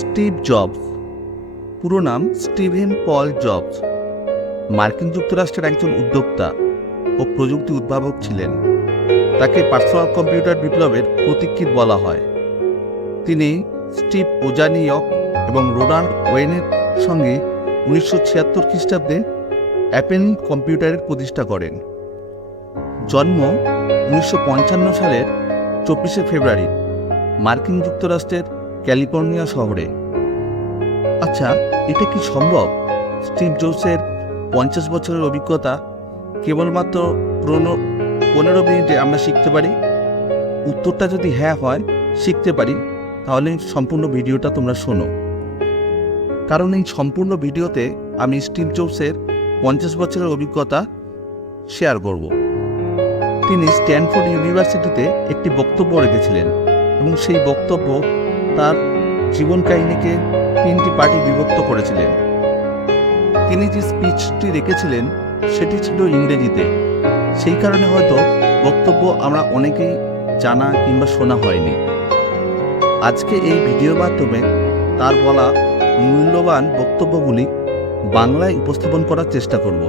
Steve jobs. পুরো নাম Steven পল jobs. মার্কিন যুক্তরাষ্ট্রের একজন উদ্যোক্তা ও প্রযুক্তি উদ্ভাবক ছিলেন। তাকে পার্সোনাল কম্পিউটার বিপ্লবের প্রতীক্ষিত বলা হয়। তিনি স্টিভ ওজানিয়ক এবং রোনাল্ড ওয়েনের সঙ্গে উনিশশো ছিয়াত্তর খ্রিস্টাব্দে অ্যাপেল কম্পিউটারের প্রতিষ্ঠা করেন। জন্ম উনিশশো পঞ্চান্ন সালের চব্বিশে ফেব্রুয়ারি। মার্কিন যুক্তরাষ্ট্রের ক্যালিফোর্নিয়া শহরে। আচ্ছা এটা কি সম্ভব? স্টিভ জোসের পঞ্চাশ বছরের অভিজ্ঞতা কেবলমাত্র পনেরো পনেরো মিনিটে আমরা শিখতে পারি? উত্তরটা যদি হ্যাঁ হয়, শিখতে পারি। তাহলে সম্পূর্ণ ভিডিওটা তোমরা শোনো। কারণ এই সম্পূর্ণ ভিডিওতে আমি স্টিভ জোসের পঞ্চাশ বছরের অভিজ্ঞতা শেয়ার করব। তিনি স্ট্যানফোর্ড ইউনিভার্সিটিতে একটি বক্তব্য রেখেছিলেন এবং সেই বক্তব্য তার জীবন কাহিনীকে তিনটি পার্টি বিভক্ত করেছিলেন। তিনি যে স্পিচটি রেখেছিলেন, সেটি ছিল ইংরেজিতে। সেই কারণে হয়তো বক্তব্য আমরা অনেকেই জানা কিংবা শোনা হয়নি। আজকে এই ভিডিওর মাধ্যমে তার বলা মূল্যবান বক্তব্যগুলি বাংলায় উপস্থাপন করার চেষ্টা করব।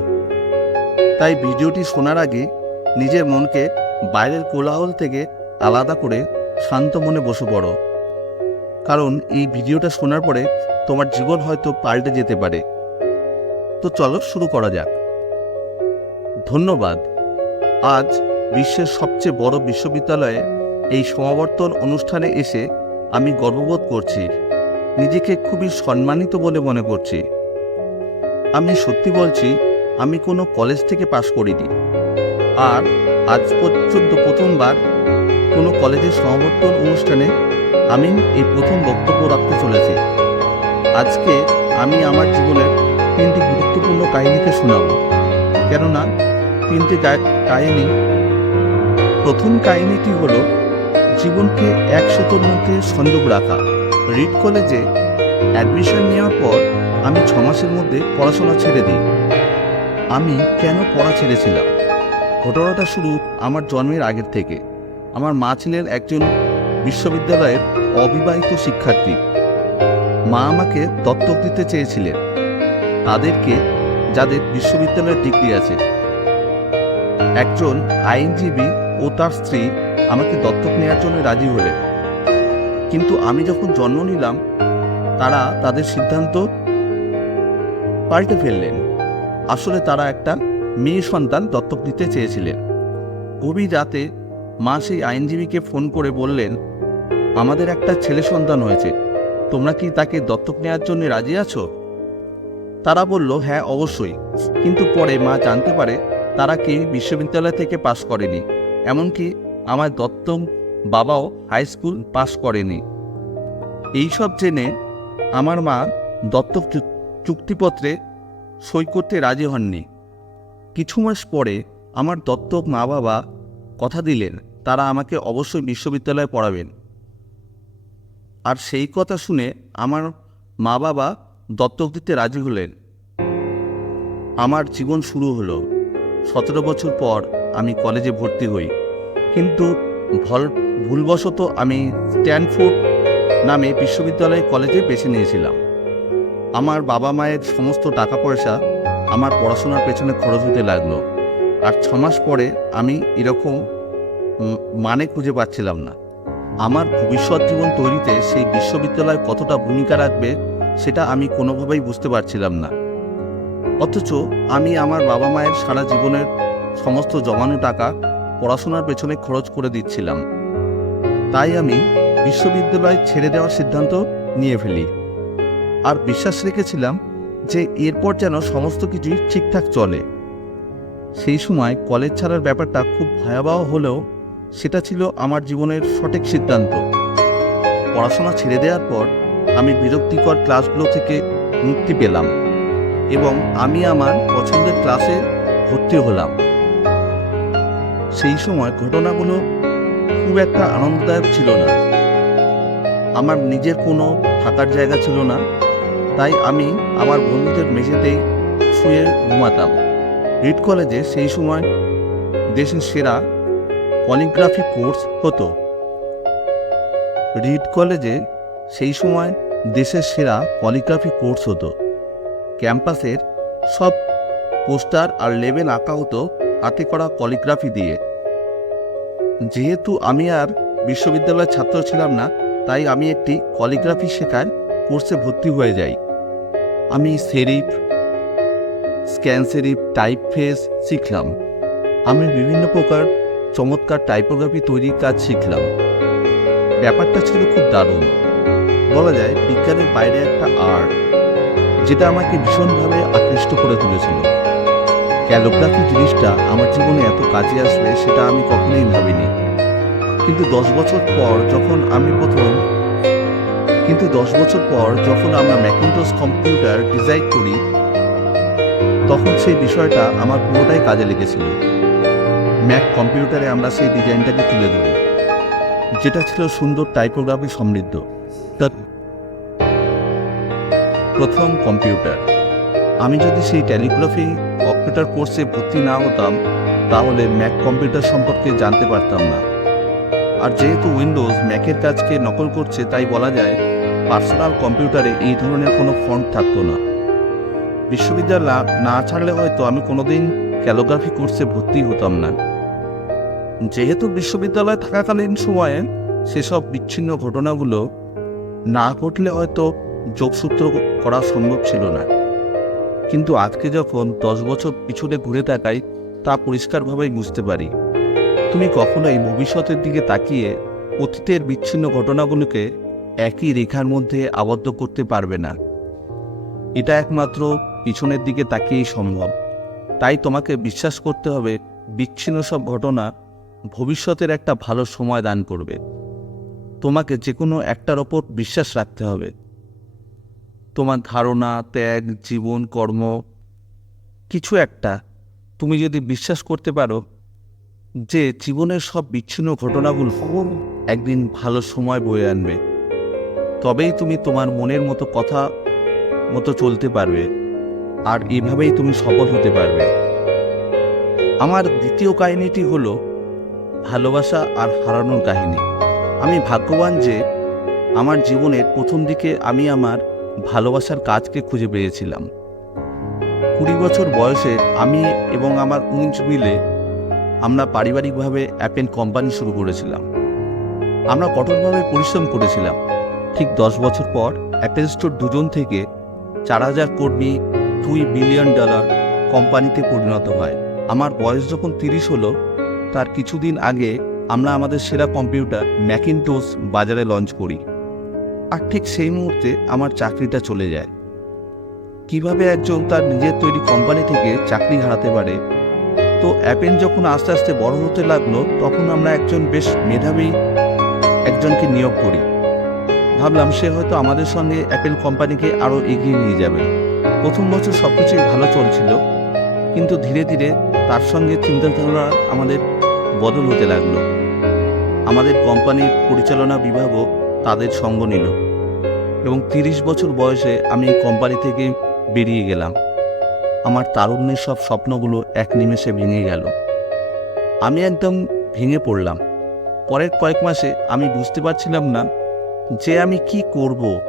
তাই ভিডিওটি শোনার আগে নিজের মনকে বাইরের কোলাহল থেকে আলাদা করে শান্ত মনে বসে পড়ো। কারণ এই ভিডিওটা শোনার পরে তোমার জীবন হয়তো পাল্টে যেতে পারে। তো চলো শুরু করা যাক। ধন্যবাদ। আজ বিশ্বের সবচেয়ে বড় বিশ্ববিদ্যালয়ে এই সমাবর্তন অনুষ্ঠানে এসে আমি গর্ববোধ করছি। নিজেকে খুবই সম্মানিত বলে মনে করছি। আমি সত্যি বলছি, আমি কোনো কলেজ থেকে পাশ করিনি। আর আজ পর্যন্ত প্রথমবার কোনো কলেজের সমাবর্তন অনুষ্ঠানে আমি এই প্রথম বক্তব্য রাখতে চলেছি। আজকে আমি আমার জীবনের তিনটি গুরুত্বপূর্ণ কাহিনীকে শোনাব। কেননা তিনটি কাহিনী। প্রথম কাহিনীটি হলো জীবনকে একশোটোর মধ্যে সংযোগ রাখা। রিড কলেজে অ্যাডমিশন নেওয়ার পর আমি ছ মাসের মধ্যে পড়াশোনা ছেড়ে দিই। আমি কেন পড়া ছেড়েছিলাম? ঘটনাটা শুরু আমার জন্মের আগের থেকে। আমার মা ছিলেন একজন বিশ্ববিদ্যালয়ের অবিবাহিত শিক্ষার্থী। মা আমাকে দত্তক দিতে চেয়েছিলেন। তাদেরকে যাদের বিশ্ববিদ্যালয়ের ডিগ্রি আছে। একজন আইনজীবী ও তার স্ত্রী আমাকে দত্তক নেওয়ার জন্য রাজি হলেন। কিন্তু আমি যখন জন্ম নিলাম, তারা তাদের সিদ্ধান্ত পাল্টে ফেললেন। আসলে তারা একটা মেয়ে সন্তান দত্তক নিতে চেয়েছিলেন। গভীর রাতে মা সেই আইনজীবীকে ফোন করে বললেন আমাদের একটা ছেলে সন্তান হয়েছে। তোমরা কি তাকে দত্তক নেওয়ার জন্য রাজি আছো? তারা বলল হ্যাঁ অবশ্যই। কিন্তু পরে মা জানতে পারে তারা কি বিশ্ববিদ্যালয় থেকে পাশ করেনি। এমনকি আমার দত্তক বাবাও হাই স্কুল পাশ করেনি। এইসব জেনে আমার মা দত্তক চুক্তিপত্রে সই করতে রাজি হননি। কিছু মাস পরে আমার দত্তক মা বাবা কথা দিলেন, তারা আমাকে অবশ্যই বিশ্ববিদ্যালয়ে পড়াবেন। আর সেই কথা শুনে আমার মা বাবা দত্তক দিতে রাজি হলেন। আমার জীবন শুরু হলো। সতেরো বছর পর আমি কলেজে ভর্তি হই। কিন্তু ভল, ভুলবশত আমি স্ট্যানফোর্ড নামে বিশ্ববিদ্যালয় কলেজে বেছে নিয়েছিলাম। আমার বাবা মায়ের সমস্ত টাকা পয়সা আমার পড়াশোনার পেছনে খরচ হতে লাগল। আর ছমাস পরে আমি এরকম মানে খুঁজে পাচ্ছিলাম না। আমার ভবিষ্যৎ জীবন তৈরিতে সেই বিশ্ববিদ্যালয় কতটা ভূমিকা রাখবে, সেটা আমি কোনোভাবেই বুঝতে পারছিলাম না। অথচ আমি আমার বাবা মায়ের সারা জীবনের সমস্ত জমানো টাকা পড়াশোনার পেছনে খরচ করে দিচ্ছিলাম। তাই আমি বিশ্ববিদ্যালয় ছেড়ে দেওয়ার সিদ্ধান্ত নিয়ে ফেলি। আর বিশ্বাস রেখেছিলাম যে এরপর যেন সমস্ত কিছুই ঠিকঠাক চলে। সেই সময় কলেজ ছাড়ার ব্যাপারটা খুব ভয়াবহ হলেও সেটা ছিল আমার জীবনের সঠিক সিদ্ধান্ত। পড়াশোনা ছেড়ে দেওয়ার পর আমি বিরক্তিকর ক্লাসগুলো থেকে মুক্তি পেলাম এবং আমি আমার পছন্দের ক্লাসে ভর্তি হলাম। সেই সময় ঘটনাগুলো খুব একটা আনন্দদায়ক ছিল না। আমার নিজের কোনো থাকার জায়গা ছিল না, তাই আমি আমার বন্ধুদের মেঝেতেই শুয়ে ঘুমাতাম। রিড কলেজে সেই সময় দেশের সেরা পলিগ্রাফি কোর্স হতো। রিড কলেজে সেই সময় দেশের সেরা পলিগ্রাফি কোর্স হতো। ক্যাম্পাসের সব পোস্টার আর লেবেল আঁকা হতো হাতে করা পলিগ্রাফি দিয়ে। যেহেতু আমি আর বিশ্ববিদ্যালয়ের ছাত্র ছিলাম না, তাই আমি একটি কলিগ্রাফি শেখার কোর্সে ভর্তি হয়ে যাই। আমি সেরিফ, স্ক্যান সেরিফ, টাইপ ফেস শিখলাম। আমি বিভিন্ন প্রকার চমৎকার টাইপোগ্রাফি তৈরির কাজ শিখলাম। ব্যাপারটা ছিল খুব দারুণ। বলা যায় বিজ্ঞানের বাইরে একটা আর্ট যেটা আমাকে ভীষণভাবে আকৃষ্ট করে তুলেছিল। ক্যালোগ্রাফি জিনিসটা আমার জীবনে এত কাজে আসবে সেটা আমি কখনোই ভাবিনি। কিন্তু দশ বছর পর যখন আমি প্রথম, কিন্তু দশ বছর পর যখন আমরা ম্যাকিনটস কম্পিউটার ডিজাইন করি, তখন সেই বিষয়টা আমার পুরোটাই কাজে লেগেছিল। ম্যাক কম্পিউটারে আমরা সেই ডিজাইনটাকে তুলে ধরি। যেটা ছিল সুন্দর টাইপোগ্রাফি সমৃদ্ধ। তার প্রথম কম্পিউটার আমি যদি সেই টেলিগ্রাফি কম্পিউটার কোর্সে ভর্তি না হতাম, তাহলে ম্যাক কম্পিউটার সম্পর্কে জানতে পারতাম না। আর যেহেতু উইন্ডোজ ম্যাকের কাজকে নকল করছে, তাই বলা যায় পার্সোনাল কম্পিউটারে এই ধরনের কোনো ফন্ট থাকতো না। বিশ্ববিদ্যালয় না ছাড়লে হয়তো আমি কোনোদিন ক্যালোগ্রাফি কোর্সে ভর্তি হতাম না। যেহেতু বিশ্ববিদ্যালয়ে থাকাকালীন সময়ে সেসব বিচ্ছিন্ন ঘটনাগুলো না ঘটলে হয়তো যোগসূত্র করা সম্ভব ছিল না। কিন্তু আজকে যখন দশ বছর পিছনে ঘুরে তাকাই, তা পরিষ্কারভাবেই বুঝতে পারি। তুমি কখনোই ভবিষ্যতের দিকে তাকিয়ে অতীতের বিচ্ছিন্ন ঘটনাগুলোকে একই রেখার মধ্যে আবদ্ধ করতে পারবে না। এটা একমাত্র পিছনের দিকে তাকিয়েই সম্ভব। তাই তোমাকে বিশ্বাস করতে হবে, বিচ্ছিন্ন সব ঘটনা ভবিষ্যতের একটা ভালো সময় দান করবে। তোমাকে যে কোনো একটার ওপর বিশ্বাস রাখতে হবে। তোমার ধারণা, ত্যাগ, জীবন, কর্ম, কিছু একটা তুমি যদি বিশ্বাস করতে পারো যে জীবনের সব বিচ্ছিন্ন ঘটনাগুলো একদিন ভালো সময় বয়ে আনবে, তবেই তুমি তোমার মনের মতো কথা মতো চলতে পারবে আর এভাবেই তুমি সফল হতে পারবে। আমার দ্বিতীয় কাহিনীটি হলো ভালোবাসা আর হারানোর কাহিনী। আমি ভাগ্যবান যে আমার জীবনের প্রথম দিকে আমি আমার ভালোবাসার কাজকে খুঁজে পেয়েছিলাম। কুড়ি বছর বয়সে আমি এবং আমার উঞ্চ মিলে আমরা পারিবারিকভাবে অ্যাপেন কোম্পানি শুরু করেছিলাম। আমরা কঠোরভাবে পরিশ্রম করেছিলাম। ঠিক দশ বছর পর অ্যাপেল স্টোর দুজন থেকে চার হাজার কর্মী, দুই বিলিয়ন ডলার কোম্পানিতে পরিণত হয়। আমার বয়স যখন তিরিশ হলো তার কিছুদিন আগে আমরা আমাদের সেরা কম্পিউটার ম্যাকিনটোস বাজারে লঞ্চ করি। আর ঠিক সেই মুহূর্তে আমার চাকরিটা চলে যায়। কীভাবে একজন তার নিজের তৈরি কোম্পানি থেকে চাকরি হারাতে পারে? তো অ্যাপেন যখন আস্তে আস্তে বড় হতে লাগল, তখন আমরা একজন বেশ মেধাবী একজনকে নিয়োগ করি। ভাবলাম সে হয়তো আমাদের সঙ্গে অ্যাপেল কোম্পানিকে আরও এগিয়ে নিয়ে যাবে। প্রথম বছর সব কিছুই ভালো চলছিল, কিন্তু ধীরে ধীরে তার সঙ্গে চিন্তাধারা আমাদের বদল হতে লাগল। আমাদের কোম্পানির পরিচালনা বিভাগও তাদের সঙ্গ নিল এবং তিরিশ বছর বয়সে আমি এই কোম্পানি থেকে বেরিয়ে গেলাম। আমার তারুণ্যের সব স্বপ্নগুলো এক নিমেষে ভেঙে গেল। আমি একদম ভেঙে পড়লাম। পরের কয়েক মাসে আমি বুঝতে পারছিলাম না যে আমি কি করব।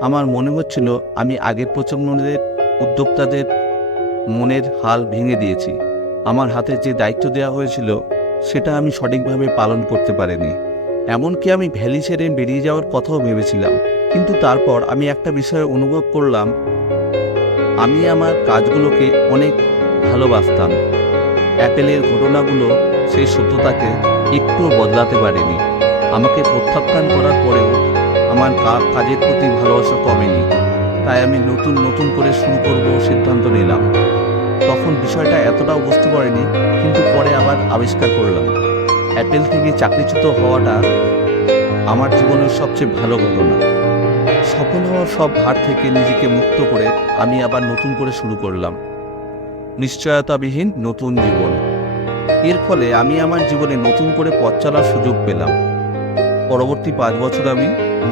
আমার মনে হচ্ছিল আমি আগের প্রজন্মদের, উদ্যোক্তাদের মনের হাল ভেঙে দিয়েছি। আমার হাতে যে দায়িত্ব দেওয়া হয়েছিল সেটা আমি সঠিকভাবে পালন করতে পারিনি। এমনকি আমি ভ্যালি ছেড়ে বেরিয়ে যাওয়ার কথাও ভেবেছিলাম। কিন্তু তারপর আমি একটা বিষয় অনুভব করলাম। আমি আমার কাজগুলোকে অনেক ভালোবাসতাম। অ্যাপেলের ঘটনাগুলো সেই সত্যতাকে একটুও বদলাতে পারেনি। আমাকে প্রত্যাখ্যান করার পরেও আমার কাজের প্রতি ভালোবাসা কমেনি। তাই আমি নতুন নতুন করে শুরু করব সিদ্ধান্ত নিলাম। তখন বিষয়টা এতটাও বুঝতে পারিনি কিন্তু পরে আবার আবিষ্কার করলাম। অ্যাপেল থেকে চাকরিচ্যুত হওয়াটা আমার জীবনের সবচেয়ে ভালো ঘটনা। সফল হওয়ার সব ভার থেকে নিজেকে মুক্ত করে আমি আবার নতুন করে শুরু করলাম। নিশ্চয়তাবিহীন নতুন জীবন। এর ফলে আমি আমার জীবনে নতুন করে পথ চলার সুযোগ পেলাম। পরবর্তী পাঁচ বছর আমি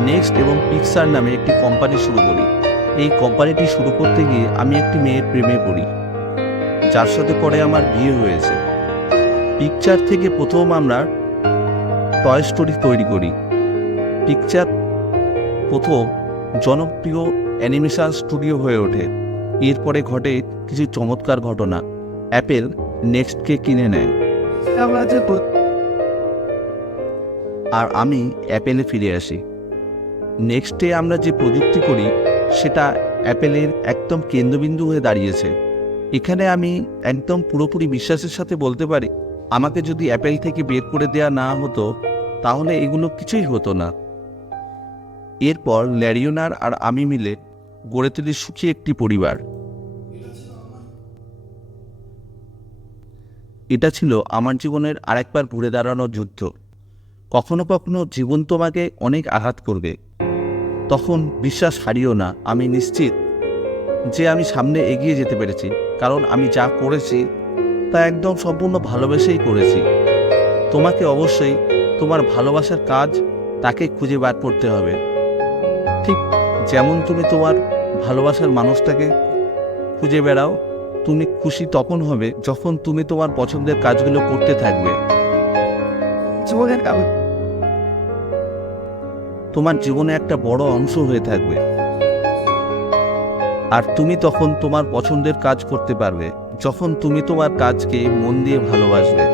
নেক্সট এবং পিক্সার নামে একটি কোম্পানি শুরু করি। এই কোম্পানিটি শুরু করতে গিয়ে আমি একটি মেয়ের প্রেমে পড়ি। যার সাথে পরে আমার বিয়ে হয়েছে। পিকচার থেকে প্রথম আমরা টয় স্টোরি তৈরি করি। পিকচার প্রথম জনপ্রিয় অ্যানিমেশন স্টুডিও হয়ে ওঠে। এরপরে ঘটে কিছু চমৎকার ঘটনা। অ্যাপেল নেক্সটকে কিনে নেয়। আর আমি অ্যাপেলে ফিরে আসি। নেক্সটে আমরা যে প্রযুক্তি করি সেটা অ্যাপেলের একদম কেন্দ্রবিন্দু হয়ে দাঁড়িয়েছে। এখানে আমি একদম পুরোপুরি বিশ্বাসের সাথে বলতে পারি, আমাকে যদি অ্যাপেল থেকে বের করে দেওয়া না হতো, তাহলে এগুলো কিছুই হতো না। এরপর ল্যারিওনার আর আমি মিলে গড়ে তুলি সুখী একটি পরিবার। এটা ছিল আমার জীবনের আরেকবার ঘুরে দাঁড়ানোর যুদ্ধ। কখনো কখনো জীবন তোমাকে অনেক আঘাত করবে। তখন বিশ্বাস হারিও না, আমি নিশ্চিত যে আমি সামনে এগিয়ে যেতে পেরেছি। কারণ আমি যা করেছি তা একদম সম্পূর্ণ ভালোবেসেই করেছি। তোমাকে অবশ্যই তোমার ভালোবাসার কাজ তাকে খুঁজে বার করতে হবে। ঠিক যেমন তুমি তোমার ভালোবাসার মানুষটাকে খুঁজে বেড়াও তুমি খুশি তখন হবে যখন তুমি তোমার পছন্দের কাজগুলো করতে থাকবে। তোমার জীবনে একটা বড় অংশ হয়ে থাকবে। আর তুমি তখন তোমার পছন্দের কাজ করতে পারবে, যখন তুমি তোমার কাজকে মন দিয়ে ভালোবাসবে।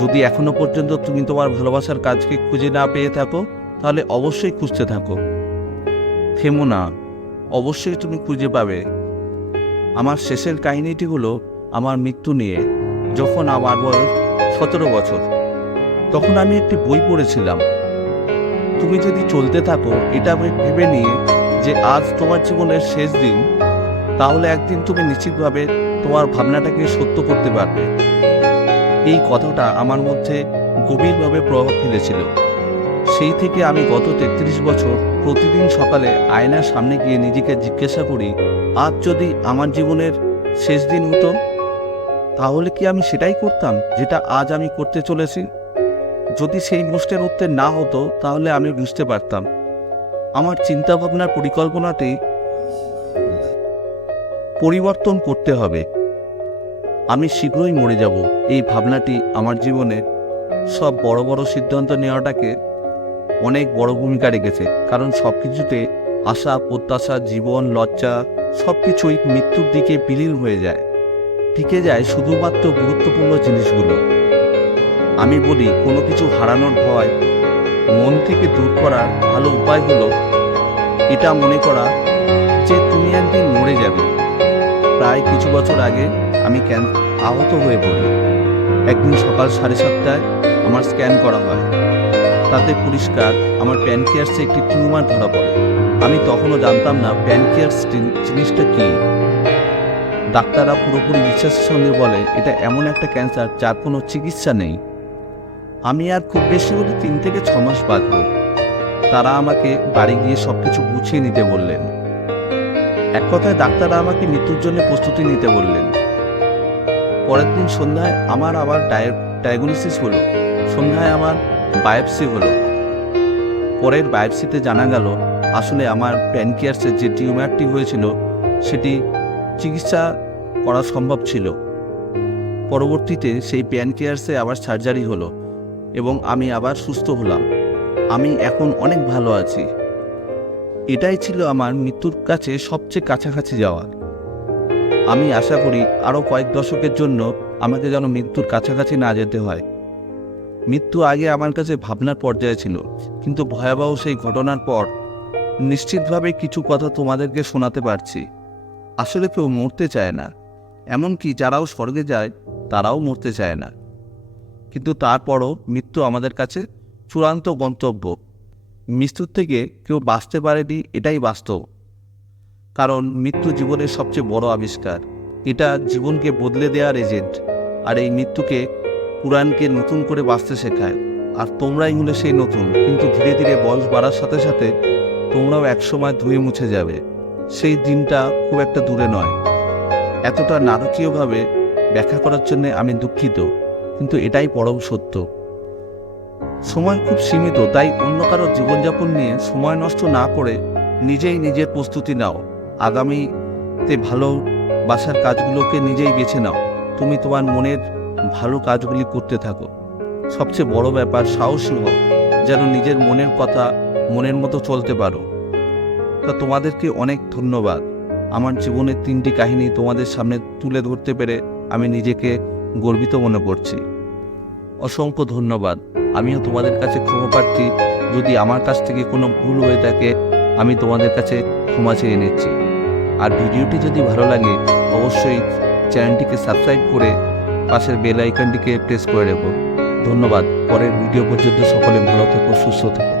যদি এখনও পর্যন্ত তুমি তোমার ভালোবাসার কাজকে খুঁজে না পেয়ে থাকো, তাহলে অবশ্যই খুঁজতে থাকো। থেমো না, অবশ্যই তুমি খুঁজে পাবে। আমার শেষের কাহিনীটি হলো আমার মৃত্যু নিয়ে, যখন আমার বয়স সতেরো বছর। তখন আমি একটি বই পড়েছিলাম। তুমি যদি চলতে থাকো, এটা ভেবে নিয়ে যে আজ তোমার জীবনের শেষ দিন, তাহলে একদিন তুমি নিশ্চিতভাবে তোমার ভাবনাটাকে সত্য করতে পারবে। এই কথাটা আমার মধ্যে গভীরভাবে প্রভাব ফেলেছিল। সেই থেকে আমি গত তেত্রিশ বছর প্রতিদিন সকালে আয়নার সামনে গিয়ে নিজেকে জিজ্ঞাসা করি, আজ যদি আমার জীবনের শেষ দিন হতো, তাহলে কি আমি সেটাই করতাম যেটা আজ আমি করতে চলেছি? যদি সেই প্রশ্নের উত্তর না হতো, তাহলে আমি বুঝতে পারতাম। আমার চিন্তাভাবনার পরিকল্পনাতে পরিবর্তন করতে হবে। আমি শীঘ্রই মরে যাব। এই ভাবনাটি আমার জীবনে সব বড় বড় সিদ্ধান্ত নেওয়াটাকে অনেক বড় ভূমিকা রেখেছে। কারণ সব কিছুতে আশা, প্রত্যাশা, জীবন, লজ্জা সব কিছুই মৃত্যুর দিকে বিলীন হয়ে যায়। টিকে যায় শুধুমাত্র গুরুত্বপূর্ণ জিনিসগুলো। আমি বলি, কোনো কিছু হারানোর ভয় মন থেকে দূর করার ভালো উপায় হলো এটা মনে করা যে তুমি একদিন মরে যাবে। প্রায় কিছু বছর আগে আমি ক্যান আহত হয়ে পড়ি। একদিন সকাল সাড়ে সাতটায় আমার স্ক্যান করা হয়। তাতে পরিষ্কার আমার প্যানকিয়ার্সে একটি টিউমার ধরা পড়ে। আমি তখনও জানতাম না প্যানকিয়ার্স জিনিসটা কী। ডাক্তাররা পুরোপুরি বিশ্বাসের সঙ্গে বলে, এটা এমন একটা ক্যান্সার যার কোনো চিকিৎসা নেই। আমি আর খুব বেশি হলে তিন থেকে ছ মাস বাঁচব তারা আমাকে বাড়ি গিয়ে সব কিছু গুছিয়ে নিতে বললেন। এক কথায় ডাক্তাররা আমাকে মৃত্যুর জন্য প্রস্তুতি নিতে বললেন। পরের দিন সন্ধ্যায় আমার আবার ডায়াগনোসিস হলো। সন্ধ্যায় আমার বায়োপসি হলো। পরের বায়োপসিতে জানা গেল, আসলে আমার প্যানকিয়ার্সের যে টিউমারটি হয়েছিল, সেটি চিকিৎসা করা সম্ভব ছিল। পরবর্তীতে সেই প্যানকেয়ার্সে আবার সার্জারি হলো। এবং আমি আবার সুস্থ হলাম। আমি এখন অনেক ভালো আছি। এটাই ছিল আমার মৃত্যুর কাছে সবচেয়ে কাছাকাছি যাওয়া। আমি আশা করি আরও কয়েক দশকের জন্য আমাকে যেন মৃত্যুর কাছাকাছি না যেতে হয়। মৃত্যু আগে আমার কাছে ভাবনার পর্যায়ে ছিল, কিন্তু ভয়াবহ সেই ঘটনার পর নিশ্চিতভাবে কিছু কথা তোমাদেরকে শোনাতে পারছি। আসলে কেউ মরতে চায় না। এমনকি যারাও স্বর্গে যায়, তারাও মরতে চায় না। কিন্তু তারপরও মৃত্যু আমাদের কাছে চূড়ান্ত গন্তব্য। মৃত্যুর থেকে কেউ বাঁচতে পারেনি, এটাই বাস্তব। কারণ মৃত্যু জীবনের সবচেয়ে বড় আবিষ্কার। এটা জীবনকে বদলে দেওয়ার এজেন্ট, আর এই মৃত্যুকে পুরাণকে নতুন করে বাঁচতে শেখায়। আর তোমরাই হলে সেই নতুন, কিন্তু ধীরে ধীরে বয়স বাড়ার সাথে সাথে তোমরাও একসময় ধুয়ে মুছে যাবে। সেই দিনটা খুব একটা দূরে নয়। এতটা নাটকীয়ভাবে ব্যাখ্যা করার জন্যে আমি দুঃখিত। কিন্তু এটাই পরম সত্য। সময় খুব সীমিত, তাই অন্য কারও জীবনযাপন নিয়ে সময় নষ্ট না করে নিজেই নিজের প্রস্তুতি নাও। আগামীতে ভালো বাসার কাজগুলোকে নিজেই বেছে নাও। তুমি তোমার মনের ভালো কাজগুলি করতে থাকো। সবচেয়ে বড় ব্যাপার, সাহসী হও, যেন নিজের মনের কথা মনের মতো চলতে পারো। তা তোমাদেরকে অনেক ধন্যবাদ। আমার জীবনের তিনটি কাহিনী তোমাদের সামনে তুলে ধরতে পেরে আমি নিজেকে গর্বিত মনে করছি। অসংখ্য ধন্যবাদ। আমিও তোমাদের কাছে ক্ষমা প্রার্থী। যদি আমার কাছ থেকে কোনো ভুল হয়ে থাকে, আমি তোমাদের কাছে ক্ষমা চেয়ে নিচ্ছি। আর ভিডিওটি যদি ভালো লাগে, অবশ্যই চ্যানেলটিকে সাবস্ক্রাইব করে পাশের বেল আইকনটিকে প্রেস করে রেখো। ধন্যবাদ। পরের ভিডিও পর্যন্ত সকলে ভালো থেকো, সুস্থ থেকো।